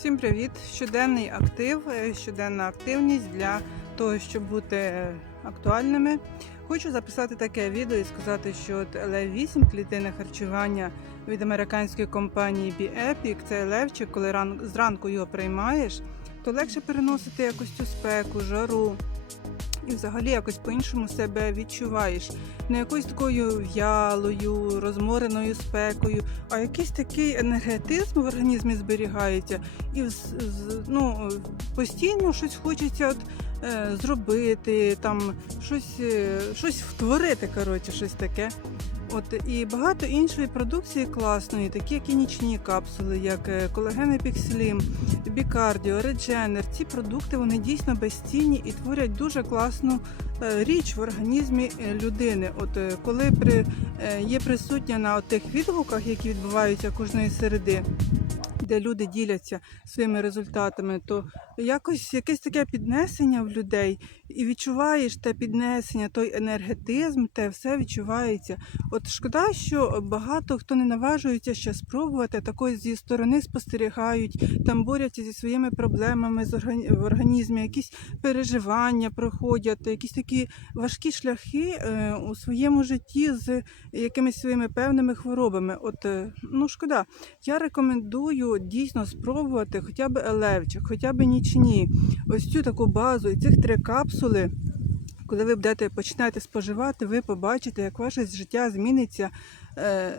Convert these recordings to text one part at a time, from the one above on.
Всім привіт! Щоденний актив, е, щоденна активність для того, щоб бути е, актуальними. Хочу записати таке відео і сказати, що от L8 клітини харчування від американської компанії BeEpic, це левчик, коли ран... зранку його приймаєш, то легше переносити якось цю спеку, жару. І взагалі якось по-іншому себе відчуваєш. Не якоюсь такою в'ялою, розмореною спекою, а якийсь такий енергетизм в організмі зберігається. І ну, постійно щось хочеться от, е, зробити, там, щось, е, щось втворити, коротше, щось таке. От і багато іншої продукції класної, такі як і капсули, як е, колаген Epixlim, Бікардіо, Редженер. Ці продукти вони дійсно безцінні і творять дуже класну е, річ в організмі е, людини. От коли при, є присутня на тих відгуках, які відбуваються кожної середи. Де люди діляться своїми результатами, то якось якесь таке піднесення в людей, і відчуваєш те піднесення, той енергетизм, те все відчувається. От шкода, що багато хто не наважується ще спробувати, такої зі сторони спостерігають, там борються зі своїми проблемами в організмі, якісь переживання проходять, якісь такі важкі шляхи е, у своєму житті з якимись своїми певними хворобами. От е, ну шкода. Я рекомендую дійсно спробувати хоча б елевчик, хоча б нічні. Ось цю таку базу і цих три капсули. Коли ви будете починаєте споживати, ви побачите, як ваше життя зміниться. Е,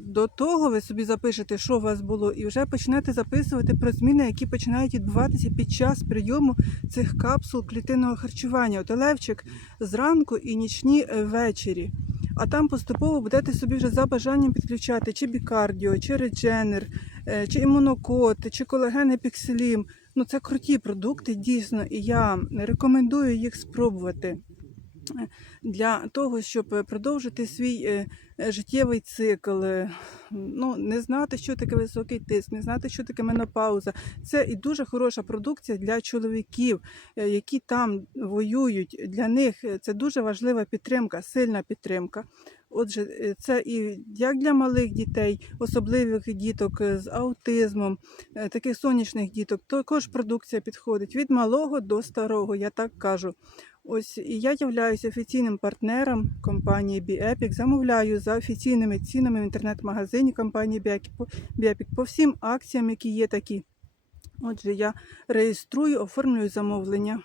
До того ви собі запишете, що у вас було, і вже почнете записувати про зміни, які починають відбуватися під час прийому цих капсул клітинного харчування. От Олевчик зранку і нічні е, ввечері. А там поступово будете собі вже за бажанням підключати чи бікардіо, чи редженер, чи імунокот, чи колаген епікселім. Ну це круті продукти, дійсно, і я рекомендую їх спробувати е, для того, щоб е, продовжити свій е, е, життєвий цикл. Е, Ну, не знати, що таке високий тиск, не знати, що таке менопауза. Це і дуже хороша продукція для чоловіків, е, які там воюють. Для них е, це дуже важлива підтримка, сильна підтримка. Отже, е, це і як для малих дітей, особливих діток е, з аутизмом, е, таких сонячних діток, також продукція підходить від малого до старого, я так кажу. Ось і я являюся офіційним партнером компанії BeEpic, замовляю за офіційними цінами в інтернет-магазині компанії BeEpic по всім акціям, які є такі. Отже, я реєструю, оформлюю замовлення.